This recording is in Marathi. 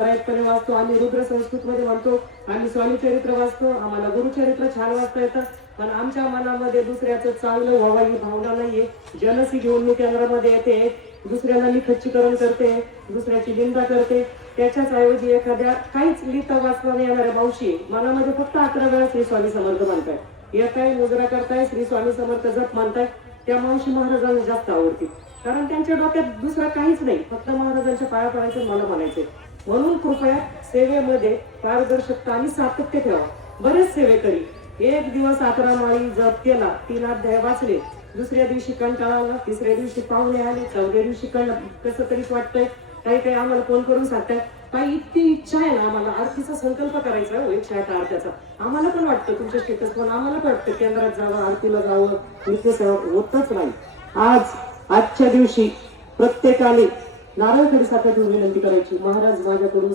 करायचपणे वाचतो, आम्ही रुद्र संस्कृतमध्ये म्हणतो, आम्ही स्वामी चरित्र वाचतो, आम्हाला गुरुचरित्र छान वाचता येतं, पण आमच्या मनामध्ये दुसऱ्याचं चांगलं व्हावं ही भावना नाहीये. जलसी घेऊन मी केंद्रामध्ये येते, दुसऱ्याला मी खच्चीकरण करते, दुसऱ्याची निंदा करते. त्याच्याच ऐवजी एखाद्या काहीच लिहिता वाचता नाही येणाऱ्या मावशी मनामध्ये फक्त 11 वेळा श्री स्वामी समर्थ म्हणताय, येताय मुजरा करताय, श्री स्वामी समर्थ जप म्हणताय, त्या मावशी महाराजांना जास्त आवडतील. कारण त्यांच्या डोक्यात दुसरं काहीच नाही, फक्त महाराजांच्या पाया पडायचं, मला म्हणायचे. म्हणून कृपया सेवेमध्ये पारदर्शकता आणि सातत्य ठेवा. बरेच सेवेकरी एक दिवस 11 माळी जप केला, 3 अध्याय वाचले, दुसऱ्या दिवशी कंटाळा आला, तिसऱ्या दिवशी पाहुणे आले, चौथ्या दिवशी कसं तरीच वाटतंय. काही आम्हाला फोन करून सांगताय, काही इतकी इच्छा आहे ना आम्हाला आरतीचा संकल्प करायचा आहे, 108 आरत्याचा. आम्हाला पण वाटतं तुमच्या स्टेटस, पण आम्हाला पण वाटतं केंद्रात जावं, आरतीला जावं, नित्यसेवा होतच नाही. आजच्या दिवशी प्रत्येकाने नारळ खडी साखर ठेवून विनंती करायची, महाराज माझ्याकडून